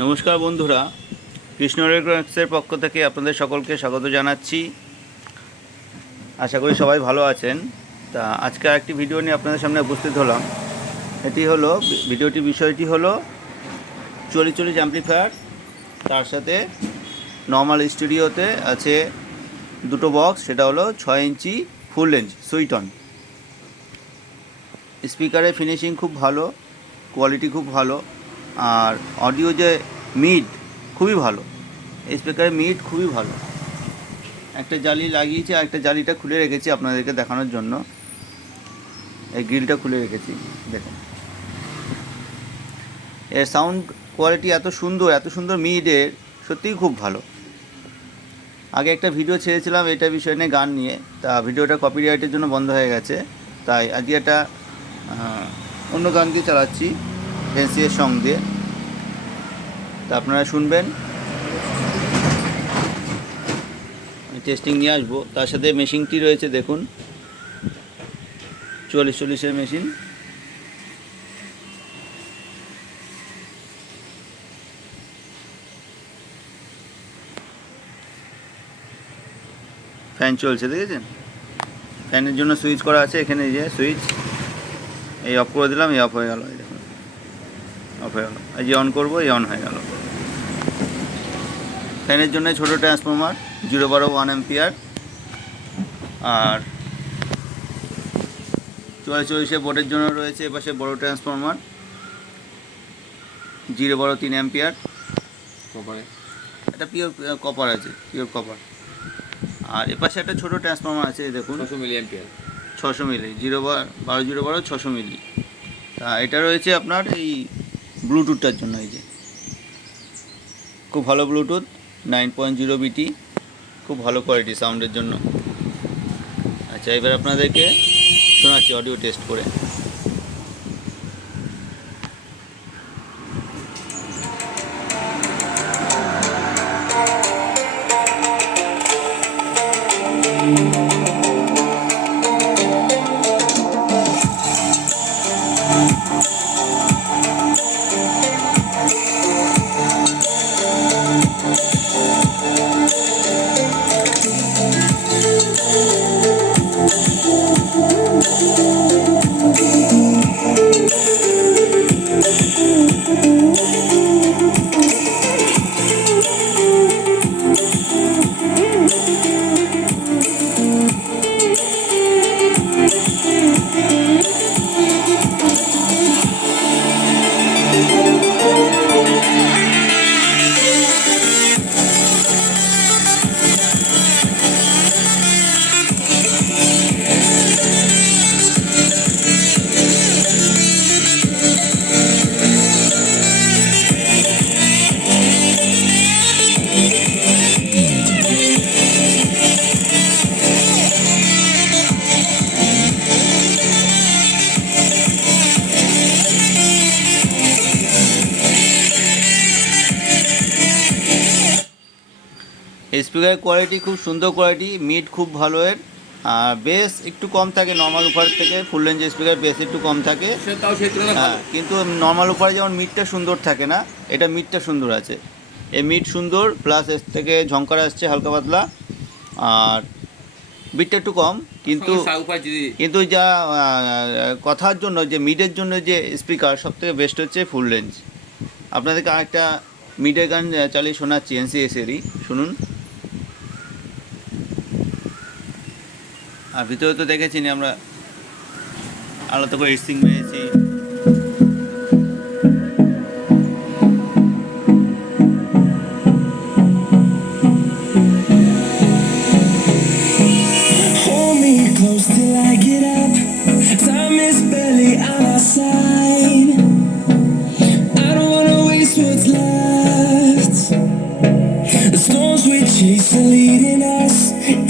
নমস্কার বন্ধুরা, কৃষ্ণ ইলেকট্রনিক্সের পক্ষ থেকে আপনাদের সকলকে স্বাগত জানাচ্ছি। আশা করি সবাই ভালো আছেন। তা আজকে আরেকটি ভিডিও নিয়ে আপনাদের সামনে উপস্থিত হলাম। বিষয়টি হলো 44 অ্যাম্পলিফায়ার, তার সাথে নর্মাল স্টুডিওতে আছে দুটো বক্স, সেটা হলো 6 ইঞ্চি ফুল রেঞ্জ সুইটন। স্পিকারের ফিনিশিং খুব ভালো, কোয়ালিটি খুব ভালো, আর অডিও যে মিড খুবই ভালো। স্পিকারের মিড খুবই ভালো। একটা জালি লাগিয়েছি আর একটা জালিটা খুলে রেখেছি আপনাদেরকে দেখানোর জন্য। এই গ্রিলটা খুলে রেখেছি, দেখুন। এর সাউন্ড কোয়ালিটি এত সুন্দর মিডের, সত্যিই খুব ভালো। আগে একটা ভিডিও ছেড়েছিলাম এটা বিষয় নিয়ে, গান নিয়ে। তা ভিডিওটা কপিরাইটের জন্য বন্ধ হয়ে গেছে, তাই আজকে একটা অন্য গান দিয়ে চালাচ্ছি, ফ্যান্সিয়ের সং দিয়ে। তা আপনারা শুনবেন। টেস্টিং নিয়ে আসবো। তার সাথে মেশিনটি রয়েছে, দেখুন, 44-40 মেশিন। ফ্যান চলছে, দেখেছেন? ফ্যানের জন্য সুইচ করা আছে এখানে, যে সুইচ এই অফ করে দিলাম, এই অফ হয়ে গেল, এই দেখুন অফ হয়ে গেল। এই যে অন করবো, এই অন হয়ে গেল। ফ্যানের জন্য ছোটো ট্রান্সফরমার 0-12 1 অ্যাম্পিয়ার, আর 44 বোর্ডের জন্য রয়েছে এপাশে বড় ট্রান্সফরমার 0-12 3 অ্যাম্পিয়ার কপারে। এটা পিওর কপার আছে, পিওর কপার। আর এপাশে একটা ছোটো ট্রান্সফরমার আছে, দেখুন, 600 মিলি অ্যাম্পিয়ার, 600 মিলি, 0-12 600 মিলি। তা এটা রয়েছে আপনার এই ব্লুটুথটার জন্য। এই যে খুব ভালো ব্লুটুথ, 9.0 BT, খুব ভালো কোয়ালিটি সাউন্ডের জন্য। আচ্ছা, এবার আপনাদেরকে শোনাচ্ছি অডিও টেস্ট করে। স্পিকারের কোয়ালিটি খুব সুন্দর কোয়ালিটি, মিড খুব ভালো এর। আর বেস একটু কম থাকে নর্মাল উপার থেকে, ফুল রেঞ্জ স্পিকার বেস একটু কম থাকে। হ্যাঁ, কিন্তু নর্মাল উপারে যেমন মিডটা সুন্দর থাকে না, এটা মিডটা সুন্দর আছে। এই মিড সুন্দর, প্লাস এর থেকে ঝংকার আসছে হালকা পাতলা, আর বিটটা একটু কম। কিন্তু যা কথার জন্য, যে মিডের জন্য যে স্পিকার সবথেকে বেস্ট হচ্ছে ফুল রেঞ্জ। আপনাদেরকে আরেকটা মিডের গান চালিয়ে শোনাচ্ছি, NCS-এরই, শুনুন। আর ভিতরে তো দেখেছি আমরা আলাদা করে স্ট্রিং মেরেছি। Hold me close till I get up. Time is barely on our side. I don't wanna waste what's left. The storms we chase are leading us,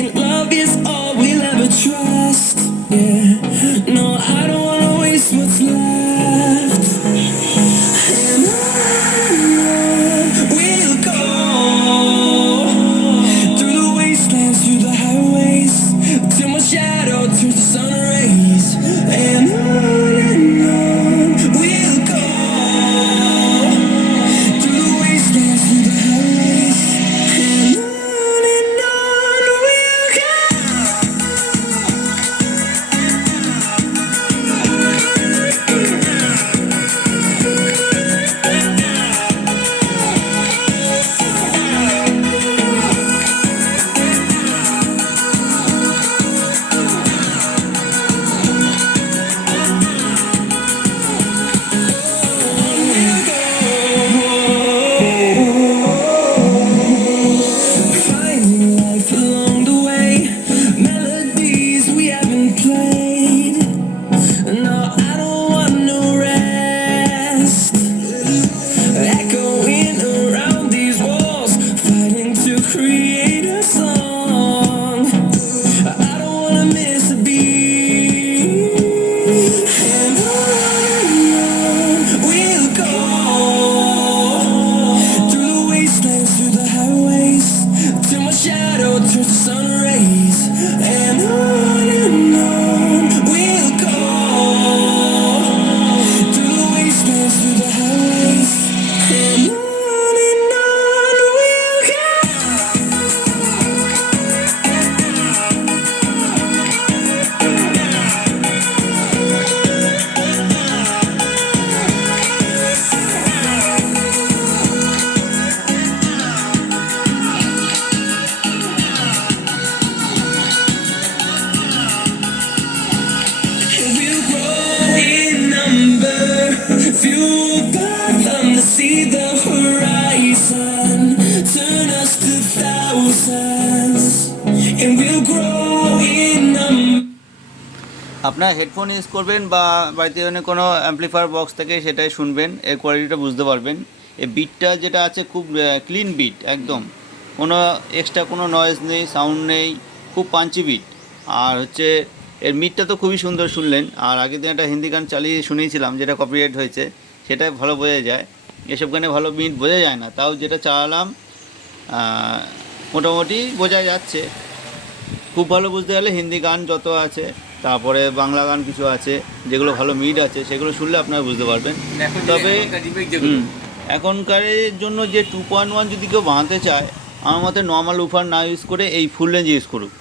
and love is all we'll ever trust. Yeah, no, I don't wanna waste what's left. আপনার headphone use করবেন বা বাড়িতে কোনো amplifier box থেকে সেটাই শুনবেন, এর কোয়ালিটিটা বুঝতে পারবেন। এই বিটটা যেটা আছে খুব ক্লিন বিট, একদম কোনো এক্সট্রা কোনো নয়েজ নেই, সাউন্ড নেই, খুব পাঞ্চি বিট। আর হচ্ছে এর মিটটা তো খুবই সুন্দর শুনলেন। আর আগের দিন একটা হিন্দি গান চালিয়ে শুনিয়েছিলাম যেটা কপিরাইট হয়েছে, সেটাই ভালো বোঝা যায়। এসব গানে ভালো মিট বোঝা যায় না, তাও যেটা চালালাম মোটামুটি বোঝা যাচ্ছে। খুব ভালো বুঝতে গেলে হিন্দি গান যত আছে, তারপরে বাংলা গান কিছু আছে যেগুলো ভালো মিড আছে, সেগুলো শুনলে আপনারা বুঝতে পারবেন। তবে এখনকারের জন্য যে 2.1 যদি কেউ বানাতে চায়, আমার মতে নর্মাল উফার না ইউজ করে এই ফুল রেঞ্জ ইউজ করুক।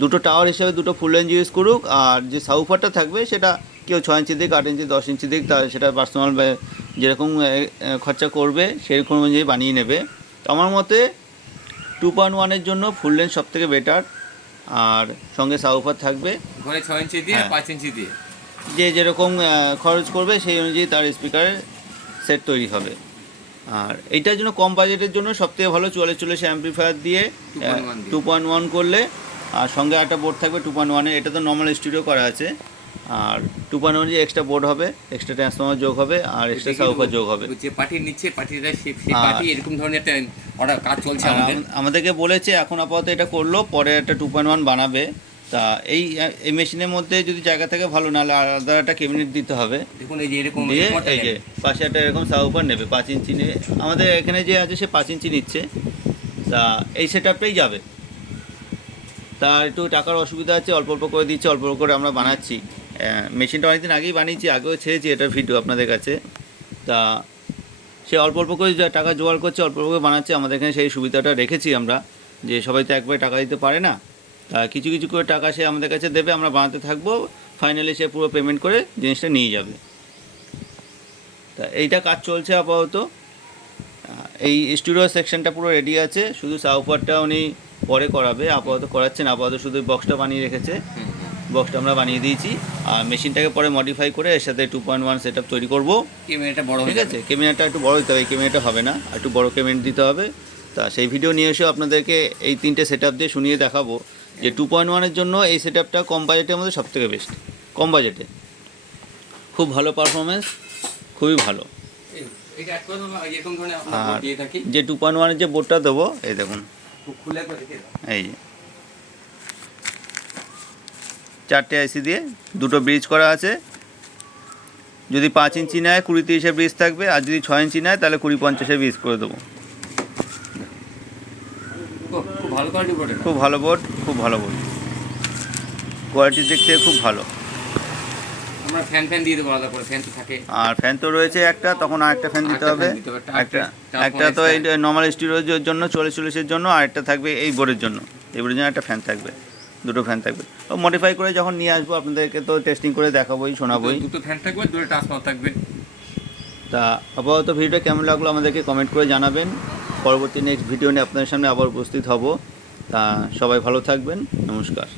দুটো টাওয়ার হিসাবে দুটো ফুল রেঞ্জ ইউজ করুক। আর যে সাউফারটা থাকবে সেটা কেউ 6 ইঞ্চি দিক, 8 ইঞ্চি, 10 ইঞ্চি দিক, তার সেটা পার্সোনাল যেরকম খরচা করবে সেরকম অনুযায়ী বানিয়ে নেবে। তো আমার মতে 2.1-এর জন্য ফুল রেঞ্জ সবথেকে বেটার। আর সঙ্গে সাউফার থাকবে, ঘরে 6 ইঞ্চি দিয়ে 5 ইঞ্চি দিয়ে যে যেরকম খরচ করবে সেই অনুযায়ী তার স্পিকারের সেট তৈরি হবে। আর এইটার জন্য কম বাজেটের জন্য সবথেকে ভালো 44 অ্যাম্পলিফায়ার দিয়ে 2.1 করলে, আর সঙ্গে একটা বোর্ড থাকবে 2.1-এর। এটা তো নর্মাল স্টুডিও করা আছে। আর 2.1 যে এক্সট্রা বোর্ড হবে, এক্সট্রা ট্রান্সফর্মার যোগ হবে, আর এক্সট্রা সাউফার যোগ হবে। যে পার্টি নিচ্ছে পার্টিরা সেই পার্টি এরকম ধরনের একটা অর্ডার কাজ চলছে আমাদেরকে বলেছে এখন আপাতত এটা করলো, পরে একটা 2.1 বানাবে। তা এই মেশিনের মধ্যে যদি জায়গা থাকে ভালো, নাহলে আলাদা একটা ক্যাবিনেট দিতে হবে। দেখুন এই যে এরকম দিয়ে এই যে পাশে একটা এরকম সাউফার নেবে 5 ইঞ্চি নিয়ে, আমাদের এখানে যে আছে সে 5 ইঞ্চি নিচ্ছে। তা এই সেট আপটাই যাবে। তার একটু টাকার অসুবিধা আছে, অল্প অল্প করে দিচ্ছে, অল্প অল্প করে আমরা বানাচ্ছি। মেশিনটা অনেকদিন আগেই বানিয়েছি, আগেও ছেড়েছি এটার ভিডিও আপনাদের কাছে। তা সে অল্প অল্প করে টাকা জোগাড় করছে, অল্প অল্প করে বানাচ্ছে। আমাদের এখানে সেই সুবিধাটা রেখেছি আমরা, যে সবাই তো একবারে টাকা দিতে পারে না। তা কিছু কিছু করে টাকা সে আমাদের কাছে দেবে, আমরা বানাতে থাকবো, ফাইনালি সে পুরো পেমেন্ট করে জিনিসটা নিয়ে যাবে। তা এইটা কাজ চলছে আপাতত। এই স্টুডিও সেকশনটা পুরো রেডি আছে, শুধু সাউফারটা উনি পরে করাবে, আপাতত করাচ্ছেন। আপাতত শুধু বক্সটা বানিয়ে রেখেছে, বক্সটা আমরা বানিয়ে দিয়েছি। আর মেশিনটাকে পরে মডিফাই করে এর সাথে 2.1 সেট আপ তৈরি করবো। ক্যাবিনেটটা বড়, ঠিক আছে, ক্যাবিনেটটা একটু বড় দিতে হবে, এই ক্যাবিনেটটা হবে না, একটু বড় ক্যাবিনেট দিতে হবে। তা সেই ভিডিও নিয়ে এসেও আপনাদেরকে এই 3টে সেট আপ দিয়ে শুনিয়ে দেখাবো যে 2.1-এর জন্য এই সেট আপটা কম বাজেটের মধ্যে সবথেকে বেস্ট। কম বাজেটে খুব ভালো পারফরমেন্স, খুবই ভালো। আর যে 2.1-এর যে বোর্ডটা দেবো, এই দেখুন, এই যে 4টে আইসি দিয়ে 2টো ব্রিজ করা আছে। যদি 5 ইঞ্চি নেয় 20-30-এর ব্রিজ থাকবে, আর যদি 6 ইঞ্চি নেয় তাহলে 20-50-এর ব্রিজ করে দেবো। খুব ভালো বোর্ড, খুব ভালো বোর্ড, কোয়ালিটি দেখতে খুব ভালো। আমরা ফ্যান দিয়ে দেবো আলাদা করে, ফ্যান তো থাকে। আর ফ্যান তো রয়েছে একটা, তখন আরেকটা ফ্যান দিতে হবে। একটা তো এই নর্মাল স্টুডিওর জন্য 40-40-এর জন্য, আর একটা থাকবে এই বোর্ডের জন্য। এই বোর্ডের জন্য একটা ফ্যান থাকবে, 2টো ফ্যান থাকবে। ও মডিফাই করে যখন নিয়ে আসবো আপনাদেরকে তো টেস্টিং করে দেখাবোই, শোনাবোই। 2টো ফ্যান থাকবে, 2টো ট্রান্সফর্মার থাকবে। তা আপাতত ভিডিওটা কেমন লাগলো আমাদেরকে কমেন্ট করে জানাবেন। পরবর্তী নেক্সট ভিডিও নিয়ে আপনাদের সামনে আবার উপস্থিত হব। তা সবাই ভালো থাকবেন, নমস্কার।